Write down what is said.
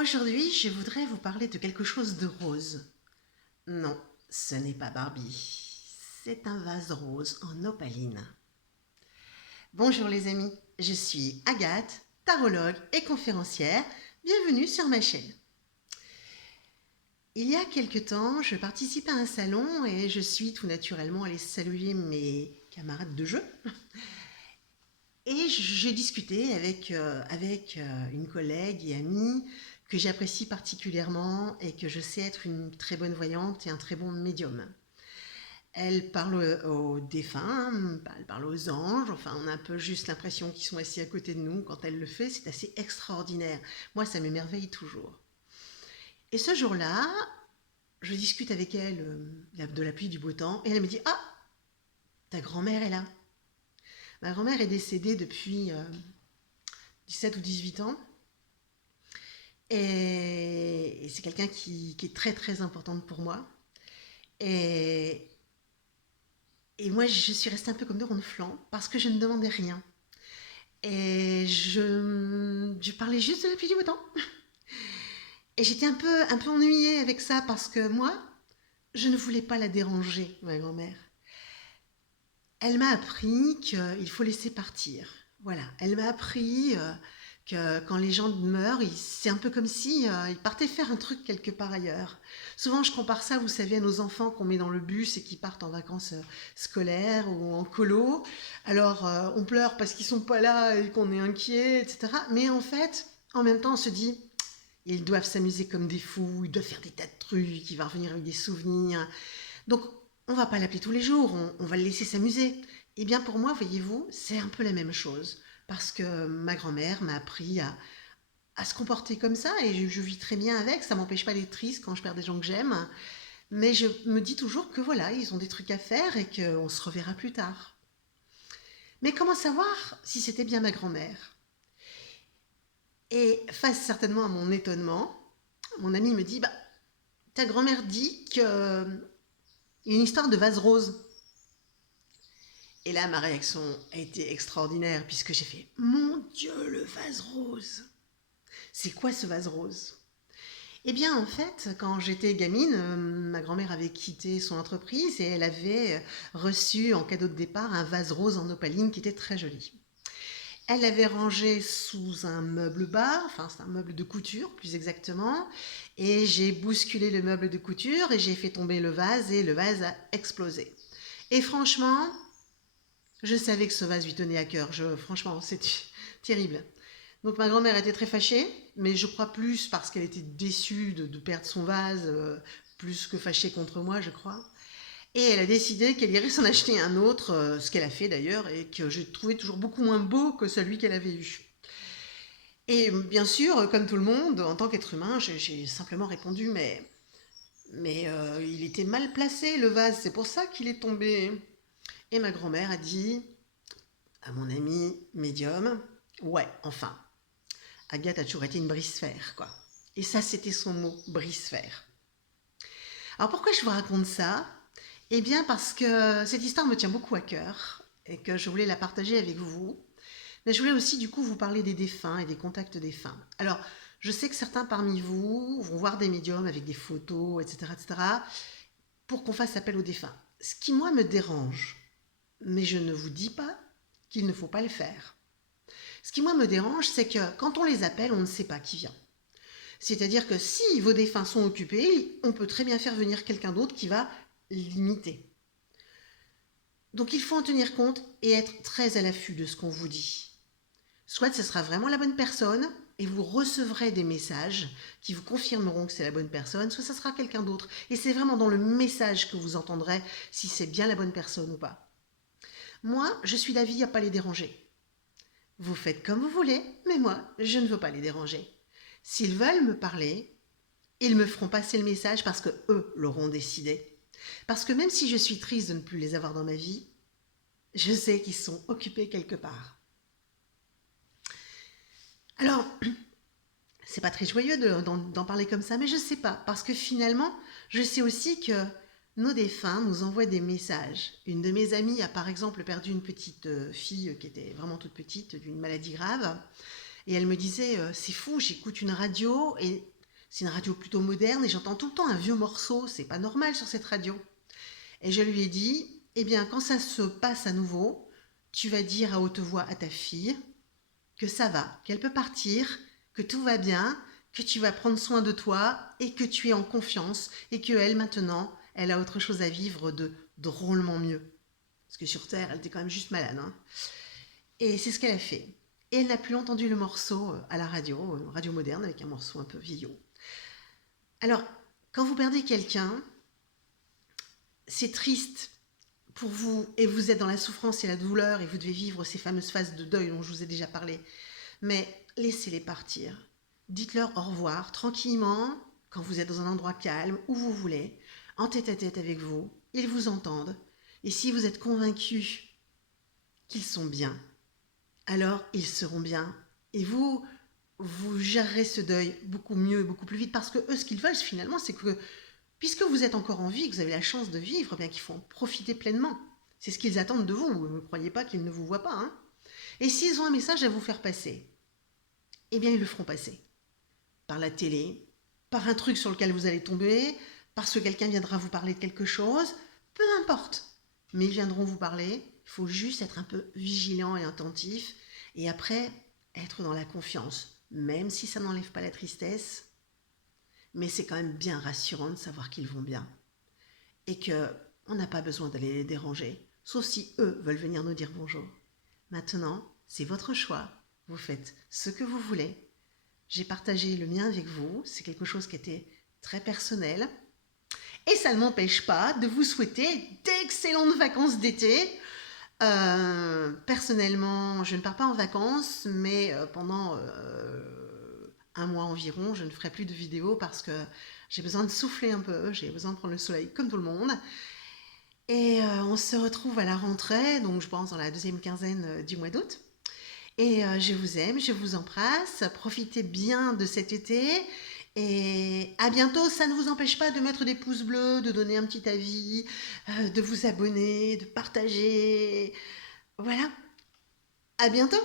Aujourd'hui, je voudrais vous parler de quelque chose de rose. Non, ce n'est pas Barbie. C'est un vase rose en opaline. Bonjour les amis, je suis Agathe, tarologue et conférencière. Bienvenue sur ma chaîne. Il y a quelque temps, je participe à un salon et je suis tout naturellement allée saluer mes camarades de jeu. Et j'ai discuté avec une collègue et amie que j'apprécie particulièrement et que je sais être une très bonne voyante et un très bon médium. Elle parle aux défunts, elle parle aux anges, enfin on a un peu juste l'impression qu'ils sont assis à côté de nous quand elle le fait, c'est assez extraordinaire. Moi ça m'émerveille toujours. Et ce jour-là, je discute avec elle de la pluie du beau temps et elle me dit « Ah, ta grand-mère est là !» Ma grand-mère est décédée depuis 17 ou 18 ans. Et c'est quelqu'un qui est très très importante pour moi. Et, et moi, je suis restée un peu comme de ronflant parce que je ne demandais rien. Et je parlais juste de la pluie du beau temps. Et j'étais un peu ennuyée avec ça parce que moi, je ne voulais pas la déranger, ma grand-mère. Elle m'a appris qu'il faut laisser partir. Voilà, elle m'a appris que quand les gens meurent, c'est un peu comme si ils partaient faire un truc quelque part ailleurs. Souvent, je compare ça, vous savez, à nos enfants qu'on met dans le bus et qui partent en vacances scolaires ou en colo. Alors, on pleure parce qu'ils sont pas là et qu'on est inquiet, etc. Mais en fait, en même temps, on se dit, ils doivent s'amuser comme des fous, ils doivent faire des tas de trucs, il va revenir avec des souvenirs. Donc, on va pas l'appeler tous les jours, on va le laisser s'amuser. Eh bien, pour moi, voyez-vous, c'est un peu la même chose. Parce que ma grand-mère m'a appris à se comporter comme ça et je vis très bien avec. Ça m'empêche pas d'être triste quand je perds des gens que j'aime. Mais je me dis toujours que voilà, ils ont des trucs à faire et qu'on se reverra plus tard. Mais comment savoir si c'était bien ma grand-mère? Et face certainement à mon étonnement, mon ami me dit, bah, ta grand-mère dit qu'il y a une histoire de vase rose. Et là, ma réaction a été extraordinaire puisque j'ai fait « Mon Dieu, le vase rose !» C'est quoi ce vase rose? Eh bien, en fait, quand j'étais gamine, ma grand-mère avait quitté son entreprise et elle avait reçu en cadeau de départ un vase rose en opaline qui était très joli. Elle l'avait rangé sous un meuble bas, enfin c'est un meuble de couture plus exactement, et j'ai bousculé le meuble de couture et j'ai fait tomber le vase et le vase a explosé. Et franchement, je savais que ce vase lui tenait à cœur. Franchement, c'est terrible. Donc ma grand-mère était très fâchée, mais je crois plus parce qu'elle était déçue de perdre son vase, plus que fâchée contre moi, je crois. Et elle a décidé qu'elle irait s'en acheter un autre, ce qu'elle a fait d'ailleurs, et que je trouvais toujours beaucoup moins beau que celui qu'elle avait eu. Et bien sûr, comme tout le monde, en tant qu'être humain, j'ai simplement répondu, mais il était mal placé le vase, c'est pour ça qu'il est tombé. Et ma grand-mère a dit à mon ami médium, ouais, enfin, Agathe a toujours été une brise-fer, quoi. Et ça, c'était son mot, brise-fer. Alors pourquoi je vous raconte ça? Eh bien parce que cette histoire me tient beaucoup à cœur et que je voulais la partager avec vous. Mais je voulais aussi du coup vous parler des défunts et des contacts défunts. Alors, je sais que certains parmi vous vont voir des médiums avec des photos, etc., pour qu'on fasse appel aux défunts. Ce qui, moi, me dérange, mais je ne vous dis pas qu'il ne faut pas le faire. Ce qui, moi, me dérange, c'est que quand on les appelle, on ne sait pas qui vient. C'est-à-dire que si vos défunts sont occupés, on peut très bien faire venir quelqu'un d'autre qui va l'imiter. Donc il faut en tenir compte et être très à l'affût de ce qu'on vous dit. Soit ce sera vraiment la bonne personne et vous recevrez des messages qui vous confirmeront que c'est la bonne personne, soit ça sera quelqu'un d'autre. Et c'est vraiment dans le message que vous entendrez si c'est bien la bonne personne ou pas. Moi, je suis d'avis à ne pas les déranger. Vous faites comme vous voulez, mais moi, je ne veux pas les déranger. S'ils veulent me parler, ils me feront passer le message parce que eux l'auront décidé. Parce que même si je suis triste de ne plus les avoir dans ma vie, je sais qu'ils sont occupés quelque part. Alors, c'est pas très joyeux d'en parler comme ça, mais je sais pas, parce que finalement, je sais aussi que nos défunts nous envoient des messages. Une de mes amies a par exemple perdu une petite fille qui était vraiment toute petite, d'une maladie grave. Et elle me disait, c'est fou, j'écoute une radio et c'est une radio plutôt moderne et j'entends tout le temps un vieux morceau, c'est pas normal sur cette radio. Et je lui ai dit, eh bien, quand ça se passe à nouveau, tu vas dire à haute voix à ta fille que ça va, qu'elle peut partir, que tout va bien, que tu vas prendre soin de toi et que tu es en confiance et qu'elle, maintenant, elle a autre chose à vivre de drôlement mieux. Parce que sur Terre, elle était quand même juste malade. Hein. Et c'est ce qu'elle a fait. Et elle n'a plus entendu le morceau à la radio, radio moderne, avec un morceau un peu vieillot. Alors, quand vous perdez quelqu'un, c'est triste pour vous, et vous êtes dans la souffrance et la douleur, et vous devez vivre ces fameuses phases de deuil dont je vous ai déjà parlé. Mais laissez-les partir. Dites-leur au revoir, tranquillement, quand vous êtes dans un endroit calme, où vous voulez, en tête-à-tête avec vous. Ils vous entendent. Et si vous êtes convaincu qu'ils sont bien, alors ils seront bien. Et vous gérerez ce deuil beaucoup mieux, beaucoup plus vite, parce que eux, ce qu'ils veulent finalement, c'est que, puisque vous êtes encore en vie, que vous avez la chance de vivre, bien qu'il faut en profiter pleinement. C'est ce qu'ils attendent de vous. Ne croyez pas qu'ils ne vous voient pas. Hein. Et s'ils ont un message à vous faire passer, eh bien ils le feront passer. Par la télé, par un truc sur lequel vous allez tomber, parce que quelqu'un viendra vous parler de quelque chose, peu importe. Mais ils viendront vous parler. Il faut juste être un peu vigilant et attentif. Et après, être dans la confiance. Même si ça n'enlève pas la tristesse. Mais c'est quand même bien rassurant de savoir qu'ils vont bien. Et qu'on n'a pas besoin d'aller les déranger. Sauf si eux veulent venir nous dire bonjour. Maintenant, c'est votre choix. Vous faites ce que vous voulez. J'ai partagé le mien avec vous. C'est quelque chose qui était très personnel. Et ça ne m'empêche pas de vous souhaiter d'excellentes vacances d'été. Personnellement, je ne pars pas en vacances, mais pendant un mois environ, je ne ferai plus de vidéos parce que j'ai besoin de souffler un peu, j'ai besoin de prendre le soleil comme tout le monde. Et on se retrouve à la rentrée, donc je pense dans la deuxième quinzaine du mois d'août. Et je vous aime, je vous embrasse, profitez bien de cet été. Et à bientôt, ça ne vous empêche pas de mettre des pouces bleus, de donner un petit avis, de vous abonner, de partager. Voilà, à bientôt!